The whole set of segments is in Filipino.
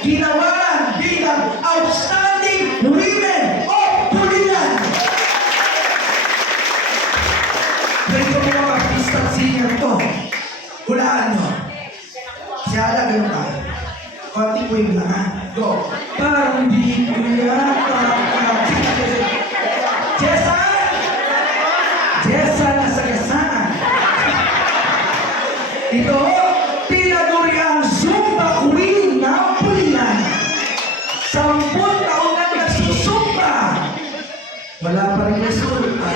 ginawaran bilang Outstanding Women of Pulilan. Ganito po mga artista senior to. Hulaan nyo. Si Ada, ganun ka. Konti po yung lang, ha? Go. Parang di ko yata. Jessa! Jessa na sa kasana. Ito, pinaguri ang Zumba Queen ng Pulilan. 10 taon na nagsusumba. Wala pa rin resulta.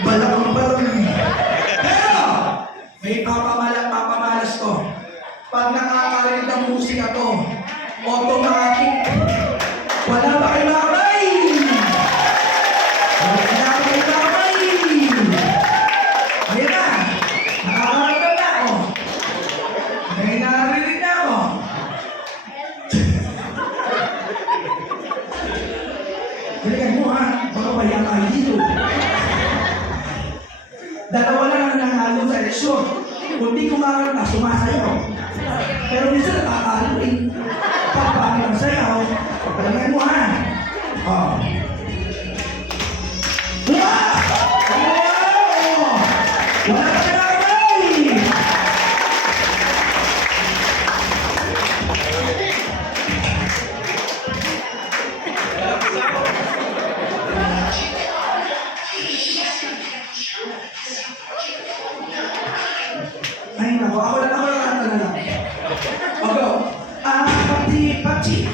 Balang-balang. Pero, may papamalas to. Pag nakakarinig ng musika to, automatic. Wala ba kayo mamay? Wala ba kayo mamay? Ayan na. Nakakaramdam na ako. May narinig na ako. Balikan mo, ha? Baka pahiya tayo dito. Dalawa lang ang nanalo sa eleksyon. Kung di kumakanta, sumasayaw. Pero minsan nakakalo eh. Pagpangit ang sayaw. Balikan mo, ha? Oh. Wow! Wow! Wala ka na kamay! Ay, nako. Ako lang talaga. O, go. Pati-pati.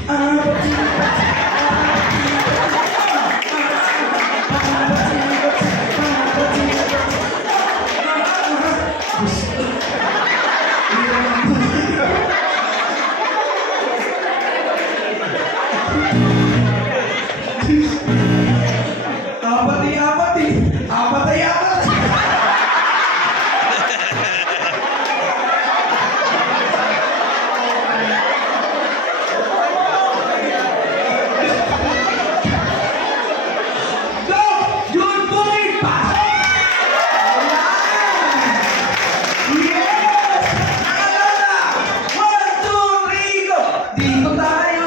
Apati-apati. Apatay-apatay. Go! Yun po rin pa! Yes! Alala! 1, 2, 3, go! Dito tayo!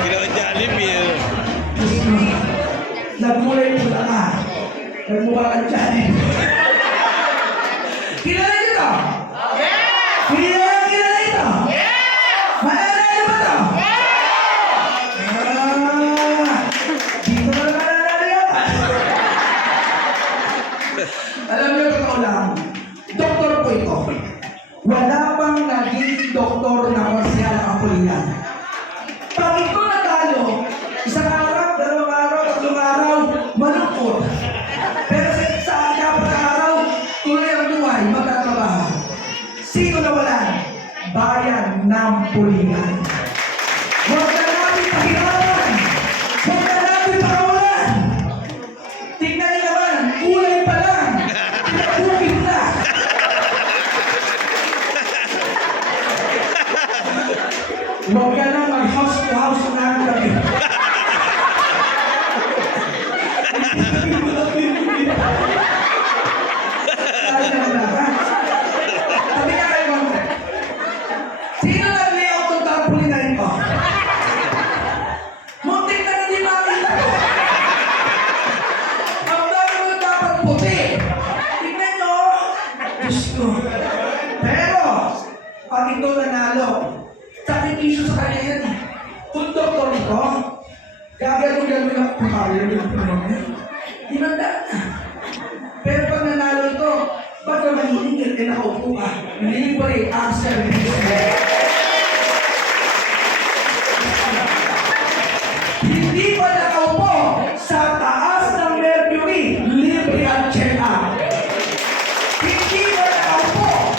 Ginawa Jollibee. Nagmulay pula ka. Nagmukha ka dyan. Kilala niyo to? Yes! Kilala ito? Yes! Mananalo ba to? Yes! Dito na naman nanalo yan. Alam niyo, totoo lang. Doktor po ito. Wala pang naging doktor na konsyal ang Pulilan. Pag ito natalo, isang araw, 2 araw, 3 araw, malungkot. Pero sa apat na araw, tuloy ang buhay, magtatrabaho. Sino nawalan? Bayan ng Pulilan. Huwag na natin pahirapan. Huwag na natin pakawalan. Tingnan niyo naman, kulay pa lang. Pinabukit na. Huwag ka na mag-house to house na kami. Sabi ka kayo konti. Sino nag-layout ng tarpaulin na ito? Muntik na hindi makita. Ang dami mo dapat puti. Tingnan nyo. Diyos ko. Pero, pag ito nanalo, sakripisyo sa kanya yan. Kung doktor ito, gagawin ang pangkalan yung pangkalan. Dimanda na. Pero pag nanalo ito, ba't ka maniningil ka nakaupo ka? Libre ang service. Hindi pa nakaupo sa taas ng Mercury, libre ang check-up. Hindi pa nakaupo,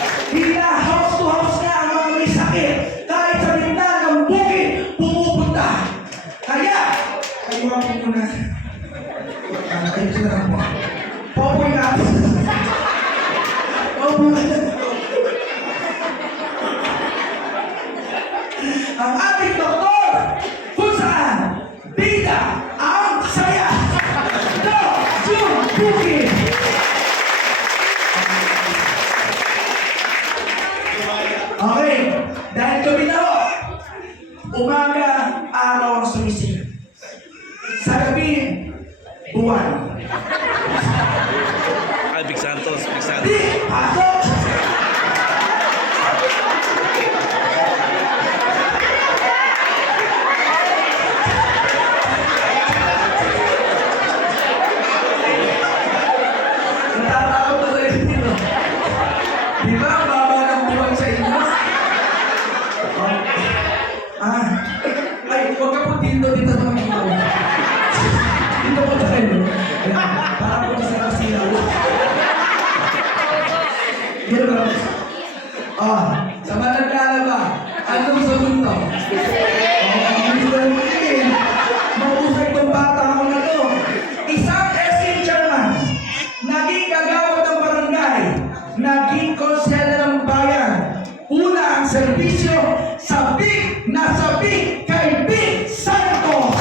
house to house na ang mga may sakit. Kahit sa gitna ng bukid, pumupunta. Kaya, ayuwapo ko na. Ayun sila lang po. Popoy na. Popoy na. umaga, araw ang sumisilip. Sa gabi, buwan. Ay, Big Santos, Big Santos. Di, pasok! Natatakot na sa inyo. Di ba ang baba ng buwan sa inyo? Ay, huwag ka po dito sa mga ito. Dito po tayo. Para po sa kasilaw. Dito ba? Sa managkala ba? Anong sa mundo? Mahusay itong bata ako na to. Isang SK chairman, naging kagawad ng barangay, naging konsehal ng bayan. Una ang serbisyo, sabik na sabik kay Big Santos.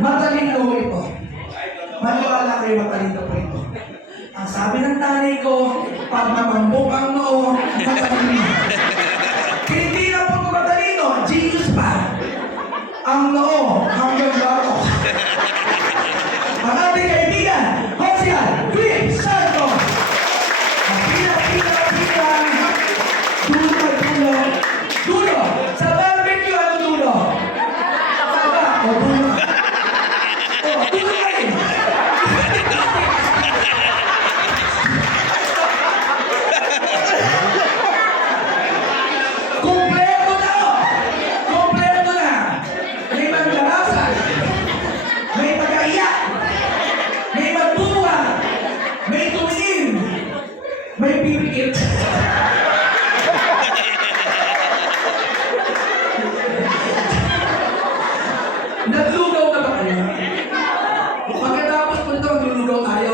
Matalino ito. Maniwala kayo matalino po ito. Ang sabi ng nanay ko, pag namambok ang noo, matalino. Hindi na po ko matalino, genius pa. Ang noo hanggang baro. Ang ating kaibigan, Konsehal Big Santos. Ang pila, dulo. Sa barbecue, ano dulo? Saba, o dulo. O, dulo ka rin. Kompleto na, o. Kompleto na. May magdarasan. May pag-aiyak. May magbuwa. May tumingin. May pipikit. Naglugaw na ba kayo? Pagkatapos po ito, maglulugaw tayo.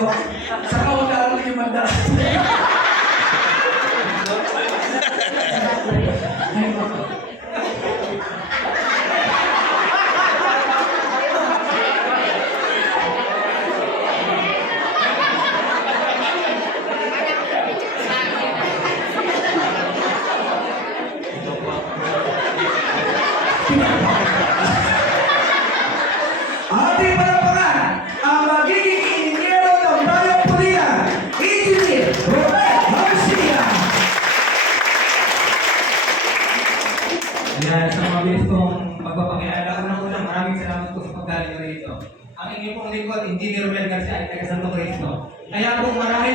Sa kawalan yung mandas. Ating palapakan ang magiging inhinyero ng Bayang Pulilan, Engineer Robert Garcia. Yan, sa mabilis kong pagpapakilala ko ng unang maraming salamat po sa pagdali nyo rito. Ang inyong pong lingkod, Engineer Romel Garcia ay taga Santo Cristo. Kaya po marahil